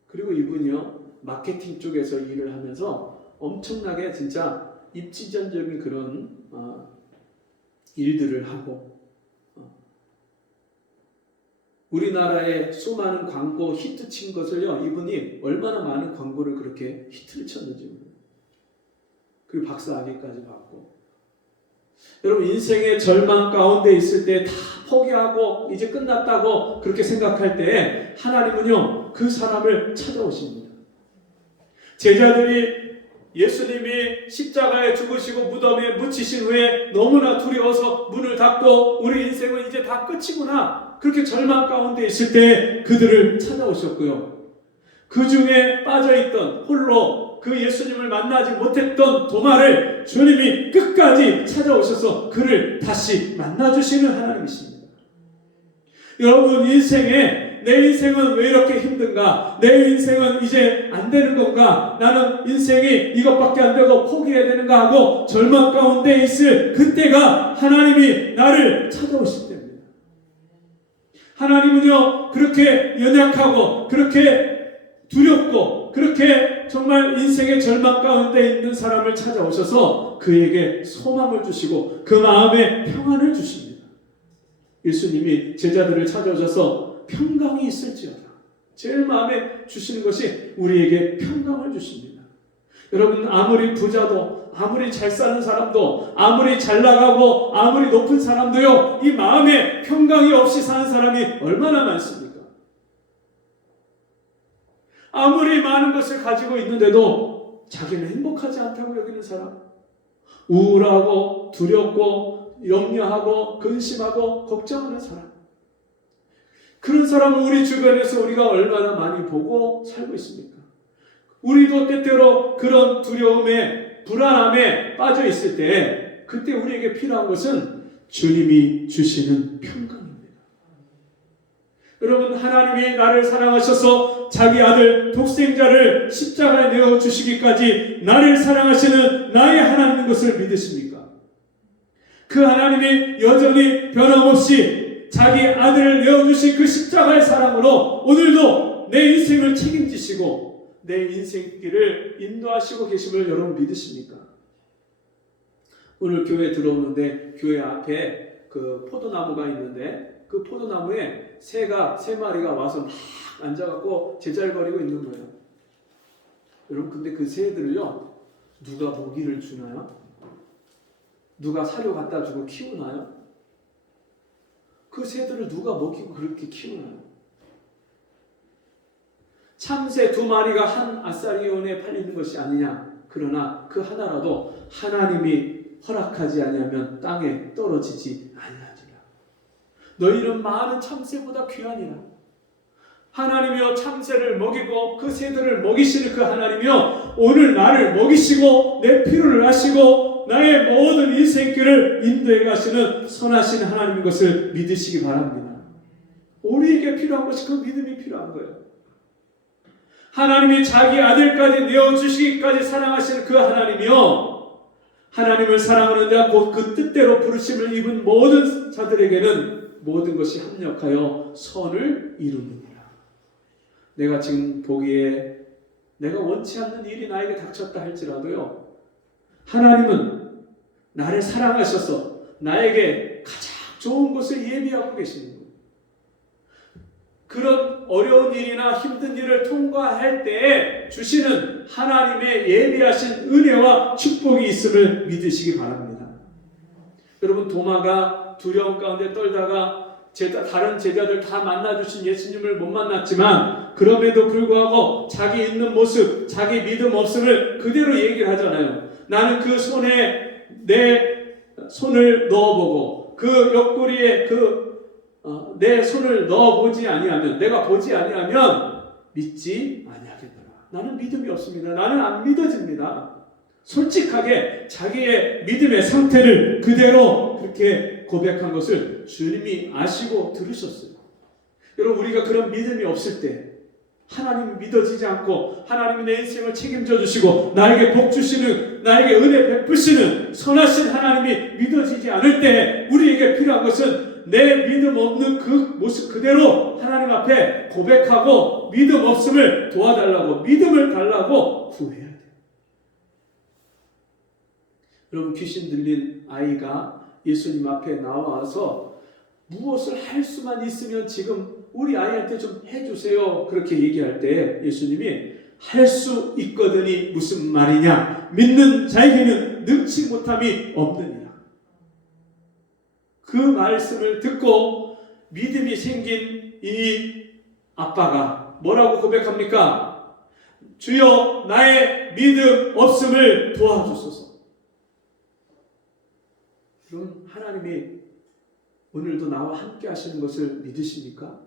그리고 이분이요 마케팅 쪽에서 일을 하면서 엄청나게 진짜 입지전적인 그런 일들을 하고 우리나라의 수많은 광고 히트 친 것을요 이분이 얼마나 많은 광고를 그렇게 히트를 쳤는지 그리고 박사학위까지 받고 여러분 인생의 절망 가운데 있을 때 다 포기하고 이제 끝났다고 그렇게 생각할 때 하나님은요 그 사람을 찾아오십니다. 제자들이 예수님이 십자가에 죽으시고 무덤에 묻히신 후에 너무나 두려워서 문을 닫고 우리 인생은 이제 다 끝이구나, 그렇게 절망 가운데 있을 때 그들을 찾아오셨고요. 그 중에 빠져있던, 홀로 그 예수님을 만나지 못했던 도마를 주님이 끝까지 찾아오셔서 그를 다시 만나주시는 하나님이십니다. 여러분, 내 인생은 왜 이렇게 힘든가? 내 인생은 이제 안 되는 건가? 나는 인생이 이것밖에 안 되고 포기해야 되는가 하고 절망 가운데 있을 그때가 하나님이 나를 찾아오실 때입니다. 하나님은요, 그렇게 연약하고 그렇게 두렵고 그렇게 정말 인생의 절망 가운데 있는 사람을 찾아오셔서 그에게 소망을 주시고 그 마음에 평안을 주십니다. 예수님이 제자들을 찾아오셔서 평강이 있을지어다, 제일 마음에 주시는 것이 우리에게 평강을 주십니다. 여러분, 아무리 부자도, 아무리 잘 사는 사람도, 아무리 잘 나가고 아무리 높은 사람도요, 이 마음에 평강이 없이 사는 사람이 얼마나 많습니까? 아무리 많은 것을 가지고 있는데도 자기는 행복하지 않다고 여기는 사람, 우울하고 두렵고 염려하고 근심하고 걱정하는 사람, 그런 사람은 우리 주변에서 우리가 얼마나 많이 보고 살고 있습니까? 우리도 때때로 그런 두려움에, 불안함에 빠져 있을 때 그때 우리에게 필요한 것은 주님이 주시는 평강입니다. 여러분, 하나님이 나를 사랑하셔서 자기 아들 독생자를 십자가에 내어주시기까지 나를 사랑하시는 나의 하나님인 것을 믿으십니까? 그 하나님이 여전히 변함없이 자기 아들을 내어주신 그 십자가의 사랑으로 오늘도 내 인생을 책임지시고 내 인생길을 인도하시고 계심을 여러분 믿으십니까? 오늘 교회 들어오는데 교회 앞에 그 포도나무가 있는데 그 포도나무에 새가 3마리가 와서 막 앉아갖고 제잘거리고 있는 거예요. 여러분, 근데 그 새들을요, 누가 먹이를 주나요? 누가 사료 갖다 주고 키우나요? 그 새들을 누가 먹이고 그렇게 키우나요? 참새 2마리가 한 아사리온에 팔리는 것이 아니냐? 그러나 그 하나라도 하나님이 허락하지 아니하면 땅에 떨어지지 아니하리라. 너희는 많은 참새보다 귀하니라. 하나님이여, 참새를 먹이고 그 새들을 먹이시는 그 하나님이여, 오늘 나를 먹이시고 내 필요를 아시고 나의 모든 인생길을 인도해 가시는 선하신 하나님인 것을 믿으시기 바랍니다. 우리에게 필요한 것이 그 믿음이 필요한 거예요. 하나님이 자기 아들까지 내어주시기까지 사랑하시는 그 하나님이요, 하나님을 사랑하는 자 곧 그 뜻대로 부르심을 입은 모든 자들에게는 모든 것이 합력하여 선을 이루느니라. 내가 지금 보기에 내가 원치 않는 일이 나에게 닥쳤다 할지라도요, 하나님은 나를 사랑하셔서 나에게 가장 좋은 것을 예비하고 계시는 거예요. 그런 어려운 일이나 힘든 일을 통과할 때에 주시는 하나님의 예비하신 은혜와 축복이 있음을 믿으시기 바랍니다. 여러분, 도마가 두려움 가운데 떨다가 다른 제자들 다 만나주신 예수님을 못 만났지만 그럼에도 불구하고 자기 있는 모습, 자기 믿음 없음을 그대로 얘기를 하잖아요. 나는 그 손에 내 손을 넣어보고 그 옆구리에 내 손을 넣어보지 아니하면, 내가 보지 아니하면 믿지 아니하겠노라. 나는 믿음이 없습니다. 나는 안 믿어집니다. 솔직하게 자기의 믿음의 상태를 그대로 그렇게 고백한 것을 주님이 아시고 들으셨어요. 여러분, 우리가 그런 믿음이 없을 때, 하나님이 믿어지지 않고 하나님이 내 인생을 책임져 주시고 나에게 복 주시는, 나에게 은혜 베푸시는 선하신 하나님이 믿어지지 않을 때 우리에게 필요한 것은 내 믿음 없는 그 모습 그대로 하나님 앞에 고백하고 믿음 없음을 도와달라고, 믿음을 달라고 구해야 돼요. 여러분, 귀신 들린 아이가 예수님 앞에 나와서 무엇을 할 수만 있으면 지금 우리 아이한테 좀 해주세요, 그렇게 얘기할 때 예수님이 할 수 있거든이 무슨 말이냐, 믿는 자에게는 능치 못함이 없느니라. 그 말씀을 듣고 믿음이 생긴 이 아빠가 뭐라고 고백합니까? 주여 나의 믿음 없음을 도와주소서. 여러분, 하나님이 오늘도 나와 함께 하시는 것을 믿으십니까?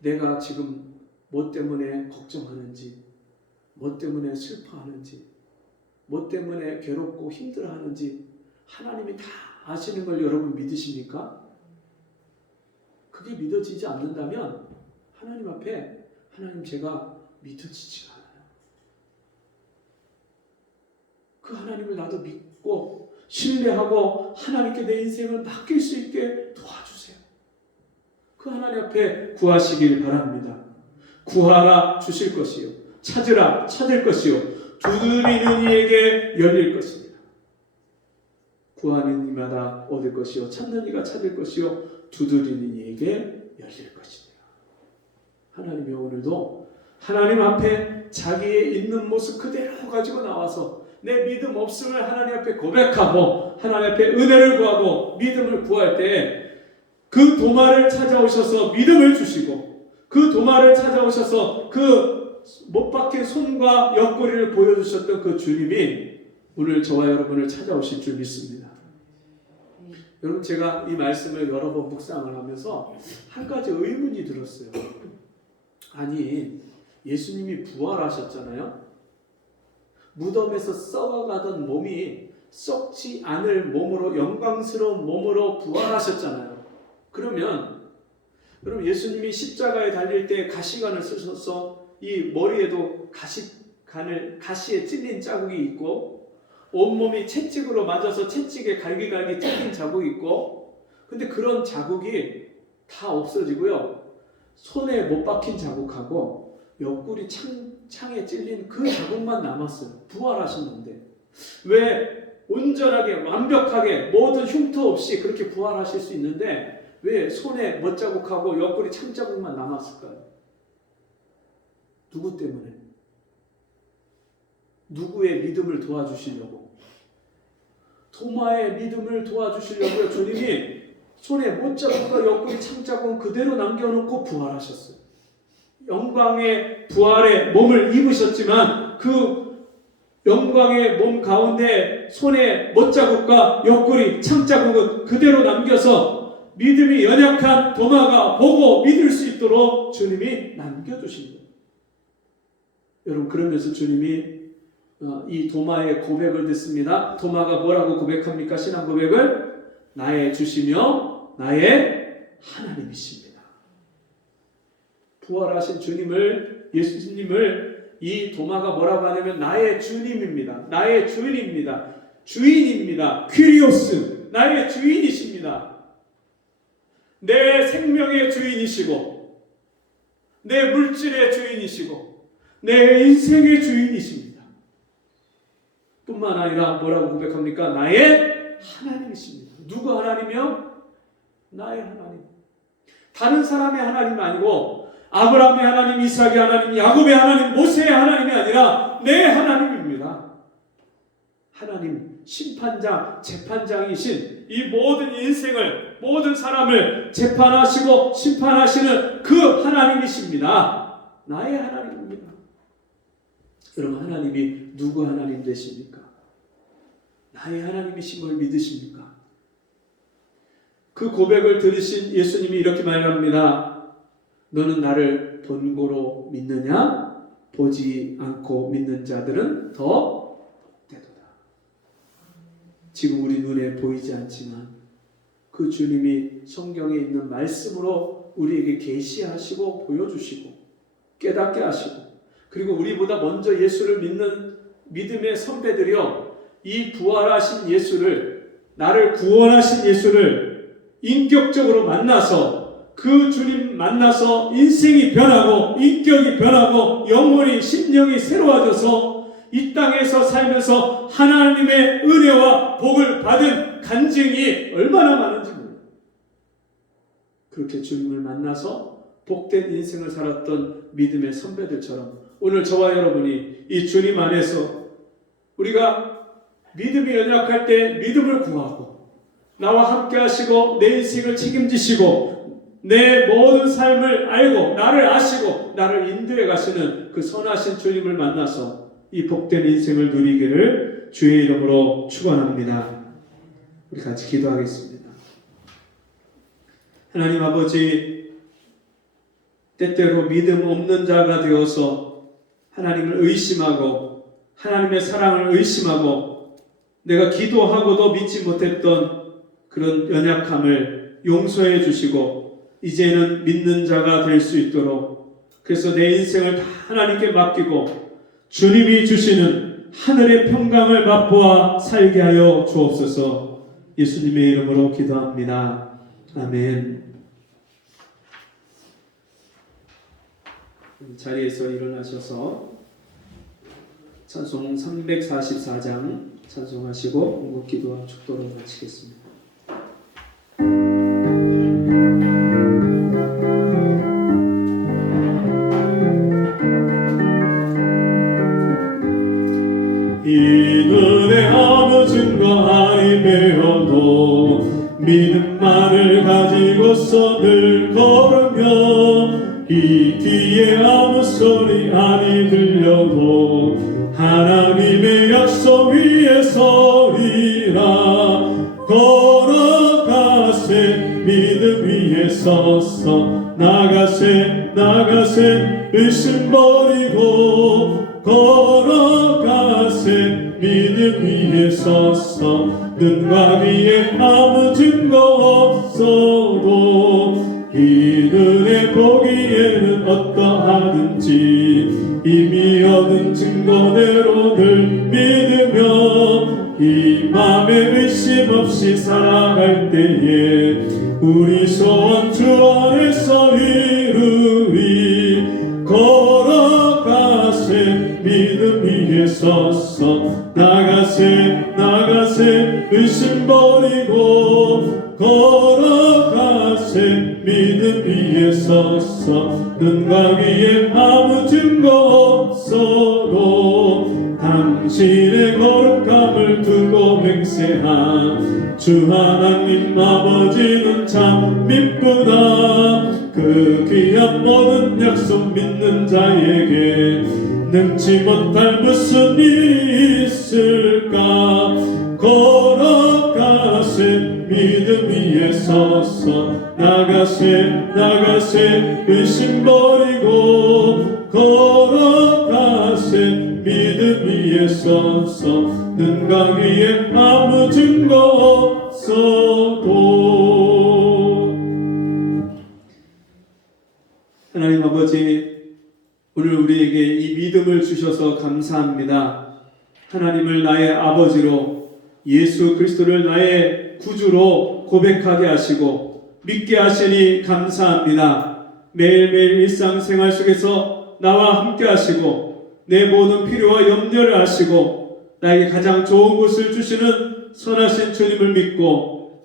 내가 지금 뭐 때문에 걱정하는지, 뭐 때문에 슬퍼하는지, 뭐 때문에 괴롭고 힘들어하는지 하나님이 다 아시는 걸 여러분 믿으십니까? 그게 믿어지지 않는다면 하나님 앞에 하나님 제가 믿어지지가 않아요. 그 하나님을 나도 믿고 신뢰하고 하나님께 내 인생을 맡길 수 있게 도와주세요. 그 하나님 앞에 구하시길 바랍니다. 구하라 주실 것이요, 찾으라 찾을 것이요, 두드리는 이에게 열릴 것입니다. 구하는 이마다 얻을 것이요, 찾는 이가 찾을 것이요, 두드리는 이에게 열릴 것입니다. 하나님이 오늘도 하나님 앞에 자기의 있는 모습 그대로 가지고 나와서 내 믿음 없음을 하나님 앞에 고백하고 하나님 앞에 은혜를 구하고 믿음을 구할 때 그 도마를 찾아오셔서 믿음을 주시고 그 도마를 찾아오셔서 그 못 박힌 손과 옆구리를 보여주셨던 그 주님이 오늘 저와 여러분을 찾아오실 줄 믿습니다. 여러분, 제가 이 말씀을 여러 번 묵상을 하면서 한 가지 의문이 들었어요. 아니, 예수님이 부활하셨잖아요. 무덤에서 썩어가던 몸이 썩지 않을 몸으로, 영광스러운 몸으로 부활하셨잖아요. 그러면 여러분, 예수님이 십자가에 달릴 때 가시관을 쓰셔서 이 머리에도 가시에 찔린 자국이 있고 온몸이 채찍으로 맞아서 채찍에 갈기갈기 찔린 자국이 있고, 근데 그런 자국이 다 없어지고요, 손에 못 박힌 자국하고 옆구리 창에 찔린 그 자국만 남았어요. 부활하셨는데 왜 온전하게 완벽하게 모든 흉터 없이 그렇게 부활하실 수 있는데 왜 손에 못자국하고 옆구리 창자국만 남았을까요? 누구 때문에? 누구의 믿음을 도와주시려고? 도마의 믿음을 도와주시려고요. 주님이 손에 못자국과 옆구리 창자국 그대로 남겨놓고 부활하셨어요. 영광의 부활의 몸을 입으셨지만 그 영광의 몸 가운데 손에 못자국과 옆구리 창자국은 그대로 남겨서 믿음이 연약한 도마가 보고 믿을 수 있도록 주님이 남겨두신 거예요. 여러분, 그러면서 주님이 이 도마의 고백을 듣습니다. 도마가 뭐라고 고백합니까? 신앙 고백을 나의 주시며 나의 하나님이십니다. 부활하신 주님을, 예수님을 이 도마가 뭐라고 하냐면 나의 주님입니다. 나의 주인입니다. 주인입니다. 퀴리오스, 나의 주인이십니다. 내 생명의 주인이시고 내 물질의 주인이시고 내 인생의 주인이십니다. 뿐만 아니라 뭐라고 고백합니까? 나의 하나님이십니다. 누구 하나님이요? 나의 하나님. 다른 사람의 하나님 아니고 아브라함의 하나님, 이삭의 하나님, 야곱의 하나님, 모세의 하나님이 아니라 내 하나님입니다. 하나님, 심판장, 재판장이신 이 모든 인생을, 모든 사람을 재판하시고 심판하시는 그 하나님이십니다. 나의 하나님입니다. 여러분, 하나님이 누구 하나님 되십니까? 나의 하나님이신 걸 믿으십니까? 그 고백을 들으신 예수님이 이렇게 말합니다. 너는 나를 본고로 믿느냐? 보지 않고 믿는 자들은 더 되도다. 지금 우리 눈에 보이지 않지만 그 주님이 성경에 있는 말씀으로 우리에게 계시하시고 보여주시고 깨닫게 하시고, 그리고 우리보다 먼저 예수를 믿는 믿음의 선배들이여 이 부활하신 예수를, 나를 구원하신 예수를 인격적으로 만나서 그 주님 만나서 인생이 변하고 인격이 변하고 영혼이 심령이 새로워져서 이 땅에서 살면서 하나님의 은혜와 복을 받은 간증이 얼마나 많은지 몰라요. 그렇게 주님을 만나서 복된 인생을 살았던 믿음의 선배들처럼 오늘 저와 여러분이 이 주님 안에서 우리가 믿음이 연약할 때 믿음을 구하고 나와 함께 하시고 내 인생을 책임지시고 내 모든 삶을 알고 나를 아시고 나를 인도해 가시는 그 선하신 주님을 만나서 이 복된 인생을 누리기를 주의 이름으로 축원합니다. 우리 같이 기도하겠습니다. 하나님 아버지, 때때로 믿음 없는 자가 되어서 하나님을 의심하고 하나님의 사랑을 의심하고 내가 기도하고도 믿지 못했던 그런 연약함을 용서해 주시고 이제는 믿는 자가 될 수 있도록, 그래서 내 인생을 다 하나님께 맡기고 주님이 주시는 하늘의 평강을 맛보아 살게 하여 주옵소서. 예수님의 이름으로 기도합니다. 아멘. 자리에서 일어나셔서 찬송 344장 찬송하시고 공급 기도와 축도로 마치겠습니다. 이눈에 아무 증거 아니 배워도 믿음만을 가지고서 늘 걸으며 이 귀에 아무 소리 아니 들려도 하나님의 약속 위에 서리라. 걸어가세 믿음 위에 서서 나가세 의심 버리고 걸어가세 믿음 위에 서서 눈과 귀에 아무 증거 없어도 이 눈에 보기에는 어떠하든지 이미 얻은 증거대로 늘 믿으며 이 맘에 의심 없이 살아갈 때에 우리 소원 주 안에서 이루리. 걸어가세 믿음 위에 서서 나가세 의심 버리고 걸어가세 믿음 위에 서서 눈과 귀에 아무 증거 없어도 당신의 거룩함을 두고 맹세한 주 하나님 아버지는 참 미쁘다. 그 귀한 모든 약속 믿는 자에게 능치 못할 무슨 일이 있을까. 걸어가세 믿음 위에 서서 나가세 의심 버리고 걸어가세 믿음 위에 서서 눈과 귀에 아무 증거 없어도. 하나님 아버지, 오늘 우리에게 이 믿음을 주셔서 감사합니다. 하나님을 나의 아버지로, 예수 그리스도를 나의 구주로 고백하게 하시고 믿게 하시니 감사합니다. 매일매일 일상생활 속에서 나와 함께 하시고 내 모든 필요와 염려를 하시고 나에게 가장 좋은 것을 주시는 선하신 주님을 믿고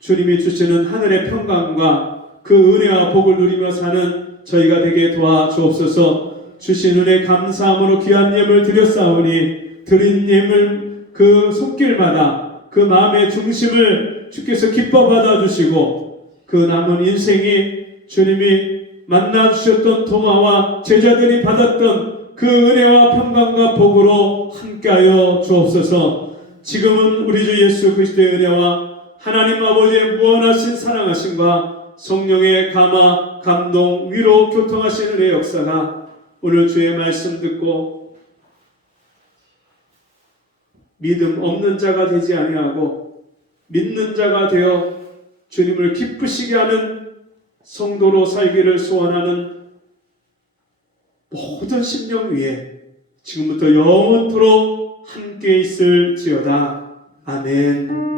주님이 주시는 하늘의 평강과 그 은혜와 복을 누리며 사는 저희가 되게 도와주옵소서. 주신 은혜 감사함으로 귀한 예물 드렸사오니 드린 예물 그 손길마다 그 마음의 중심을 주께서 기뻐 받아주시고 그 남은 인생이 주님이 만나주셨던 동화와 제자들이 받았던 그 은혜와 평강과 복으로 함께하여 주옵소서. 지금은 우리 주 예수 그리스도의 은혜와 하나님 아버지의 무한하신 사랑하심과 성령의 감화, 감동, 위로, 교통하시는 은혜의 역사가 오늘 주의 말씀 듣고 믿음 없는 자가 되지 아니하고 믿는 자가 되어 주님을 기쁘시게 하는 성도로 살기를 소원하는 모든 심령 위에 지금부터 영원토록 함께 있을지어다. 아멘.